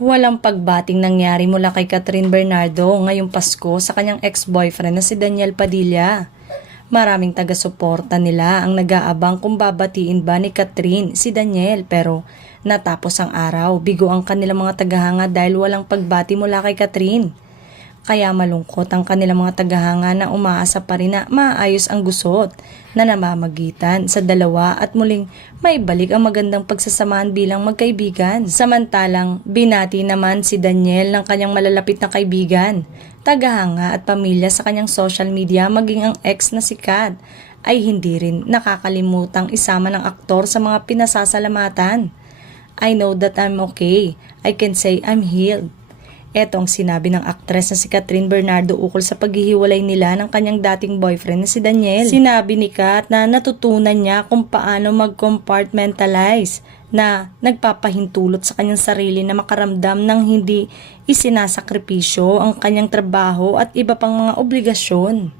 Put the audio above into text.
Walang pagbating nangyari mula kay Catherine Bernardo ngayong Pasko sa kanyang ex-boyfriend na si Daniel Padilla. Maraming taga-suporta nila ang nag-aabang kung babatiin ba ni Catherine si Daniel, pero natapos ang araw, bigo ang kanilang mga tagahanga dahil walang pagbati mula kay Catherine. Kaya malungkot ang kanilang mga tagahanga na umaasa pa rin na maayos ang gusot na namamagitan sa dalawa at muling maibalik ang magandang pagsasamahan bilang magkaibigan. Samantalang binati naman si Daniel ng kanyang malalapit na kaibigan, tagahanga at pamilya sa kanyang social media, maging ang ex na si Kat ay hindi rin nakakalimutang isama ng aktor sa mga pinasasalamatan. "I know that I'm okay. I can say I'm healed." Ito ang sinabi ng aktres na si Catherine Bernardo ukol sa paghihiwalay nila ng kanyang dating boyfriend na si Daniel. Sinabi ni Kat na natutunan niya kung paano mag-compartmentalize, na nagpapahintulot sa kanyang sarili na makaramdam ng hindi isinasakripisyo ang kanyang trabaho at iba pang mga obligasyon.